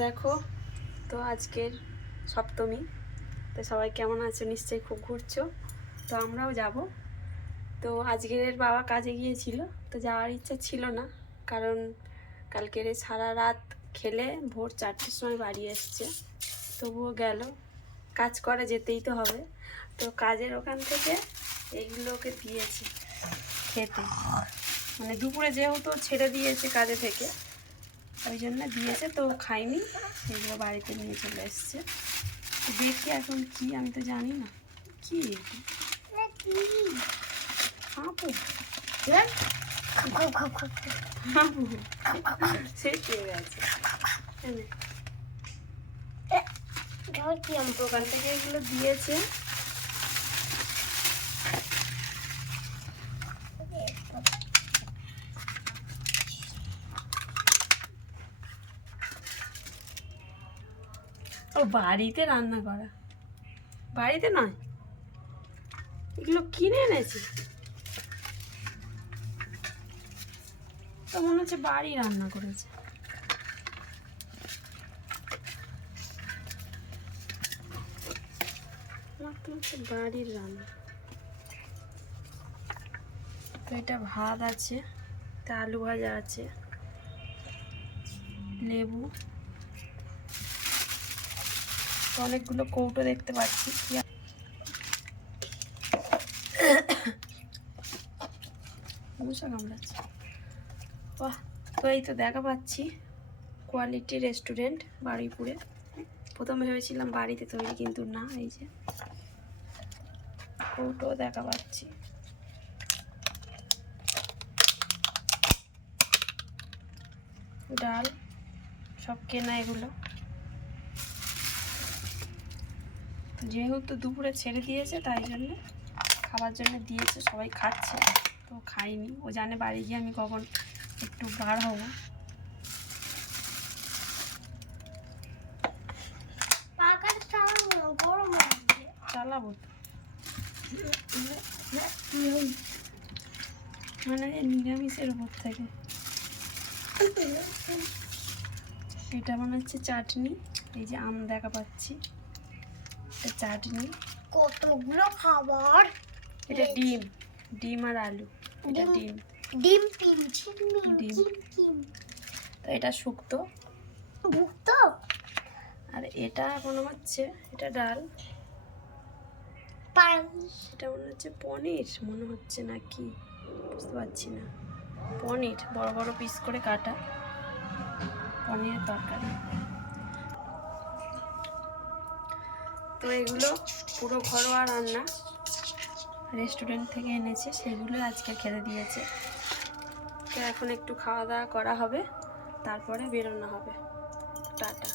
দেখো, তো আজকের সপ্তমী। তো সবাই কেমন আছো? নিশ্চয়ই খুব ঘুরছো। তো আমরাও যাব। তো আজকের বাবা কাজে গিয়েছিল, তো যাওয়ার ইচ্ছা ছিল না। কারণ কালকের সারা রাত খেলে ভোর চারটের সময় বাড়ি এসছে। তবুও গেল। কাজ করে যেতেই তো হবে। তো কাজের ওখান থেকে এইগুলোকে দিয়েছে খেতে। মানে দুপুরে যেহেতু ছেড়ে দিয়েছে কাজে থেকে ওই জন্য দিয়েছে, তো খাইনি সেগুলো বাড়িতে নিয়ে চলে এসছে। দেখি এখন কি, আমি তো জানি না। কি? সে থেকে এগুলো দিয়েছে। ও বাড়িতে রান্না করা। বাড়িতে নয়। এগুলো কিনে এনেছি। তো মনে হচ্ছে বাড়ি রান্না করেছে। আমার তো হচ্ছে বাড়ির রান্না। এটা ভাত আছে তা আলু ভাজা আছে, লেবু। অনেকগুলো কৌটো দেখতে পাচ্ছি। বাহ, তো এই তো দেখা পাচ্ছি কোয়ালিটি রেস্টুরেন্ট বারুইপুরে। প্রথমে ভেবেছিলাম বাড়িতে তৈরি, কিন্তু না, এই যে কৌটো দেখা পাচ্ছি। ডাল, সব কেনা এগুলো। যেহেতু দুপুরে ছেড়ে দিয়েছে তাই জন্য খাবার জন্য দিয়েছে সবাই খাচ্ছে। তো খাইনি। ও জানে বাড়ি গিয়ে আমি কখন একটু বার হব। চালাবো মানে নিরামিষের উপর থেকে। এটা মনে হচ্ছে চাটনি। এই যে আম দেখা পাচ্ছি। চাটনি। কতগুলো খাবার? এটা ডিম ডিম আর আলু এটা ডিম। ডিম। ডিম ডিম। তো এটা শুক্তো। ভুক্ত? আর এটা মনে হচ্ছে এটা ডাল। এটা মনে হচ্ছে পনির মনে হচ্ছে না কি বুঝতে পারছি না। পনির বড় বড় পিস করে কাটা। পনিরের তরকারি। তো এগুলো পুরো ঘরোয়া রান্না। রেস্টুরেন্ট থেকে এনেছে সেগুলো আজকে খেতে দিয়েছে। তো এখন একটু খাওয়া দাওয়া করা হবে তারপরে বেরোনো হবে। টাটা।